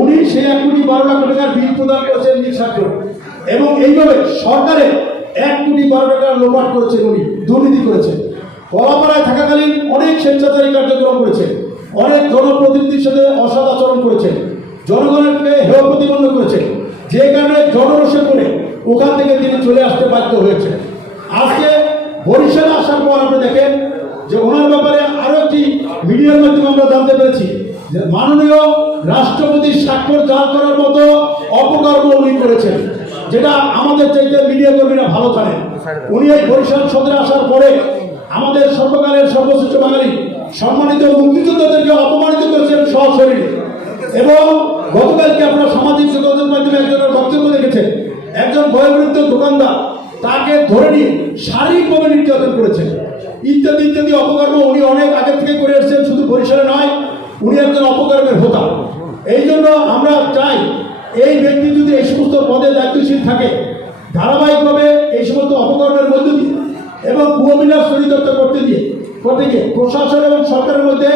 উনি সেই এক কোটি বারো লাখ টাকার বিল প্রদান করেছেন স্বাক্ষর এবং এইভাবে সরকারে এক কোটি বারো টাকার লোপাট করেছেন উনি, দুর্নীতি করেছেন। কলাপাড়ায় থাকাকালীন অনেক স্বেচ্ছাচারী কার্যক্রম করেছেন, অনেক জনপ্রতিনিধির সাথে অসৎ আচরণ করেছেন জনগণকে হেয় প্রতিপন্ন করেছেন। যে কারণে জনরসে করে ওখান থেকে তিনি চলে আসতে বাধ্য হয়েছে আজকে বরিশালে আসার পর আপনি দেখেন যে ওনার ব্যাপারে আরও একটি মিডিয়ার মাধ্যমে আমরা জানতে পেরেছি। মাননীয় রাষ্ট্রপতির স্বাক্ষর জাল করার মতো অপকর্ম উনি করেছেন, যেটা আমাদের চাইতে মিডিয়া কর্মীরা ভালো জানেন। উনি এই বরিশাল সদরে আসার পরে আমাদের সর্বকালের সর্বশ্রেষ্ঠ বাঙালি, সম্মানিত মুক্তিযোদ্ধাদেরকে অপমানিত করেছেন সশরীরে। এবং গতকালকে আপনারা সামাজিক যোগাযোগ মাধ্যমে একজনের বক্তব্য দেখেছেন, একজন বয়োবৃদ্ধ দোকানদার, তাকে ধরে নিয়ে শারীরিকভাবে নির্যাতন করেছেন। ইত্যাদি ইত্যাদি অপকর্ম উনি অনেক আগে থেকে করে এসেছেন, শুধু বরিশালে নয় উনি একজন অপকর্মের হোতা। এই জন্য আমরা চাই এই ব্যক্তি যদি এই সমস্ত পদে দায়িত্বশীল থাকে, ধারাবাহিকভাবে এই সমস্ত অপকর্মের মধ্য দিয়ে এবং ভূমিলাস চরিতার্থ করতে দিয়ে, করতে গিয়ে প্রশাসন এবং সরকারের মধ্যে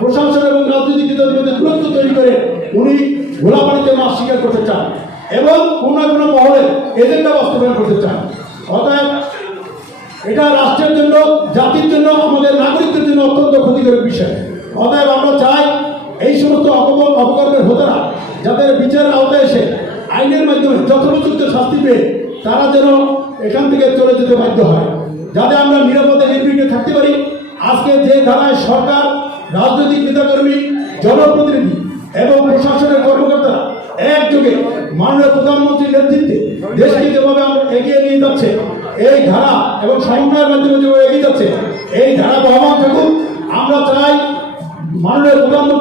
প্রশাসন এবং রাজনৈতিক নেতাদের মধ্যে দূরত্ব তৈরি করে উনি গোলাপানিতে মাছ স্বীকার করতে চান এবং কোনো না কোনো মহলে এজেন্ডা বাস্তবায়ন করতে চান। অতএব এটা রাষ্ট্রের জন্য, জাতির জন্য, আমাদের নাগরিকদের জন্য অত্যন্ত ক্ষতিকর বিষয়। অতএব আমরা চাই এই সমস্ত অপকর্ম অপকর্মের হোতারা যাদের বিচারের আওতায় এসে আইনের মাধ্যমে যথোপযুক্ত শাস্তি পেয়ে তারা যেন এখান থেকে চলে যেতে বাধ্য হয়। যাতে আমরা নিরাপদে নির্বিঘ্নে থাকতে পারি। আজকে যে ধারায় সরকার, রাজনৈতিক নেতাকর্মী, জনপ্রতিনিধি এবং প্রশাসনের কর্মকর্তারা একযোগে মাননীয় প্রধানমন্ত্রীর নেতৃত্বে দেশকে যেভাবে এগিয়ে নিয়ে যাচ্ছে, এই ধারা এবং সমন্বয়ের মাধ্যমে যেভাবে এগিয়ে যাচ্ছে, এই ধারা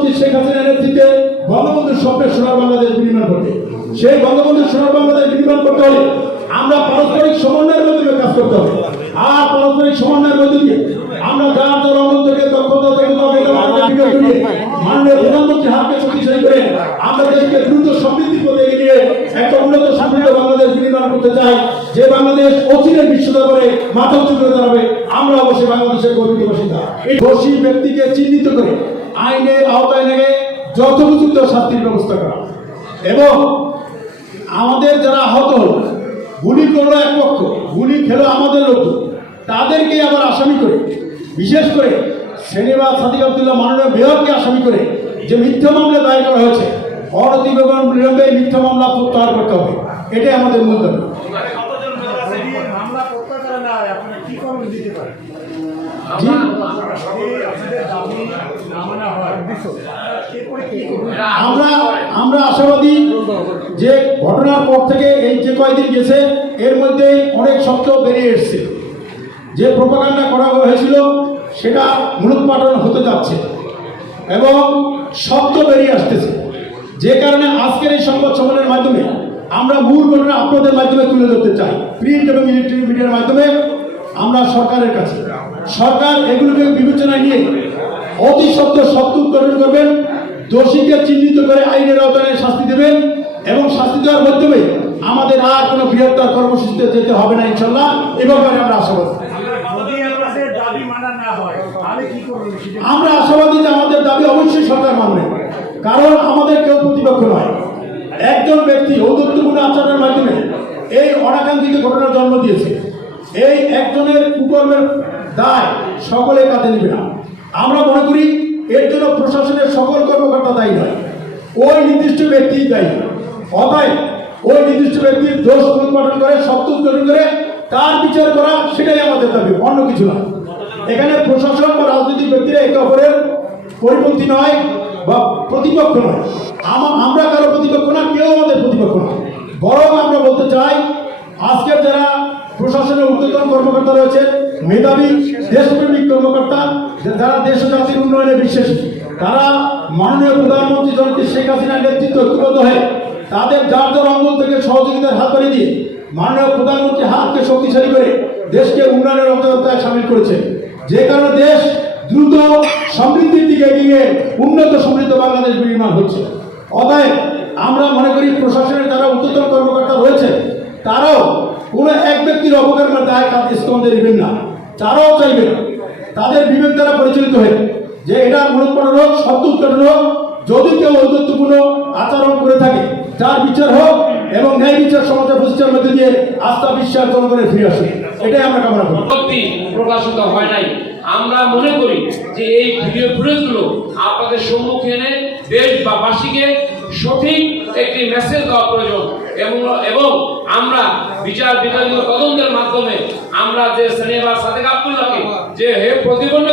প্রধানমন্ত্রী শেখ হাসিনার নেতৃত্বে বঙ্গবন্ধুর স্বপ্নের সোনার বাংলাদেশ বিনির্মাণ করতে সেই বঙ্গবন্ধুর সোনার বাংলাদেশ বিনির্মাণ করতে হলে আমরা পারস্পরিক সমন্বয়ের মাধ্যমে কাজ করতে হবে। আর পারস্পরিক সমন্বয়ের মধ্যে আমরা যার যার অঙ্গন থেকে দক্ষতা মাননীয় প্রধানমন্ত্রী হাতকে শক্তিশালী করে আমরা দেশকে দ্রুত সমৃদ্ধি এগিয়ে নিয়ে একটা উন্নত সমৃদ্ধ বাংলাদেশ বিনির্মাণ করতে চাই। যে বাংলাদেশ অচিরে বিশ্ব দরবারে মাথা উঁচু করে দাঁড়াবে, আমরা অবশ্যই বাংলাদেশের গর্বিত বাসিন্দা। এই দোষী ব্যক্তিকে চিহ্নিত করে আইনের আওতায় লেগে যথোপযুক্ত শাস্তির ব্যবস্থা করা। এবং আমাদের যারা আহত, গুলি করল এক পক্ষ, গুলি খেলো আমাদের লোক তাদেরকে আবার আসামি করে, বিশেষ করে সেনেবা সাদিক আবদুল্লাহ মাননীয় মেয়রকে আসামি করে যে মিথ্যা মামলা দায়ের করা হয়েছে অনতি বিলম্বে মিথ্যা মামলা প্রত্যাহার করতে হবে। এটাই আমাদের মূল দাবি। আমরা আমরা আশাবাদী যে ঘটনার পর থেকে এই যে কয়দিন গেছে, এর মধ্যে অনেক সত্য বেরিয়ে এসছে। যে প্রোপাগান্ডা করা হয়েছিল, সেটা মূলোৎপাটন হতে যাচ্ছে এবং সত্য বেরিয়ে আসতেছে। যে কারণে আজকের এই সংবাদ সম্মেলনের মাধ্যমে আমরা মূল ঘটনা আপনাদের মাধ্যমে তুলে ধরতে চাই। প্রিন্ট এবং ইলেকট্রনিক মিডিয়ার মাধ্যমে আমরা সরকারের কাছে সরকার এগুলোকে বিবেচনায় নিয়ে অতি সত্য সত্য উত্তোলন করবেন দোষীকে চিহ্নিত করে আইনের আওতায় শাস্তি দেবেন এবং শাস্তি দেওয়ার মাধ্যমে আমাদের আর কোনো বৃহত্তর কর্মসূচিতে যেতে হবে না ইনশাল্লাহ এ ব্যাপারে আমরা আশাবাদী। আমরা আশাবাদী যে আমাদের দাবি অবশ্যই সরকার মানবে কারণ আমাদের কেউ প্রতিপক্ষ নয়। একজন ব্যক্তি ঔদত্যপূর্ণ আচরণের মাধ্যমে এই অনাকাঙ্ক্ষিত ঘটনার জন্ম দিয়েছে। এই একজনের কুকর্মের দায় সকলে কাঁধে নেবে না। আমরা মনে করি, এর জন্য প্রশাসনের সকল কর্মকর্তা দায়ী নয়। ওই নির্দিষ্ট ব্যক্তি দায়ী। অতএব ওই নির্দিষ্ট ব্যক্তির দোষ উৎপাদন করে সত্য উৎপাদন করে তার বিচার করা, সেটাই আমাদের দাবি, অন্য কিছু নয় এখানে প্রশাসন বা রাজনৈতিক ব্যক্তিরা একে অপরের পরিপন্থী নয়। বা প্রতিপক্ষ নয়। আমা- আমরা কারও প্রতিপক্ষ না, কেউ আমাদের প্রতিপক্ষ না। বরং আমরা বলতে চাই, আজকের যারা প্রশাসনের ঊর্ধ্বতন কর্মকর্তা রয়েছে মেধাবী, দেশপ্রেমিক কর্মকর্তা যারা দেশ জাতির উন্নয়নে বিশ্বাসী, তারা মাননীয় প্রধানমন্ত্রী জনকে শেখ হাসিনার নেতৃত্ব ঐক্যবদ্ধ হয়ে তাদের যার যার অঙ্গন থেকে সহযোগিতার হাত বাড়িয়ে দিয়ে মাননীয় প্রধানমন্ত্রী হাতকে শক্তিশালী করে দেশকে উন্নয়নের অন্তর্গতায় সামিল করেছে। যে কারণে দেশ দ্রুত সমৃদ্ধির দিকে এগিয়ে উন্নত সমৃদ্ধ বাংলাদেশ বিনির্মাণ হচ্ছে। অতএব আমরা মনে করি প্রশাসনের যারা উচ্চতর কর্মকর্তা রয়েছে, তারাও কোনো এক ব্যক্তির অপকর্মের দায় কাজ স্তম্ভে দিবেন না। তারাও চাইবেন তাদের বিবেক দ্বারা পরিচালিত হয়ে, যে এটা মূলত হোক সত্য উৎপাদন হোক, যদি কেউ ঔদ্ধত্যপূর্ণ আচরণ করে থাকে তার বিচার হোক এবং ন্যায় বিচার সমাজে প্রতিষ্ঠার মধ্যে দিয়ে আস্থা, বিশ্বাস, জনগণের ফিরে আসে এটাই আমরা কামনা করি। প্রকাশিত হয় নাই। আমরা মনে করি যে এই ভিডিও ফুটেজগুলো আপনাদের সম্মুখে এনে দেশ বা বাসীকে সঠিক একটি মেসেজ দেওয়া প্রয়োজন। এবং এবং আমরা বিচার বিভাগীয় তদন্তের মাধ্যমে আমরা যে সিনেমা সাদেক আব্দুল্লাহকে যে হে প্রতিবন্ধ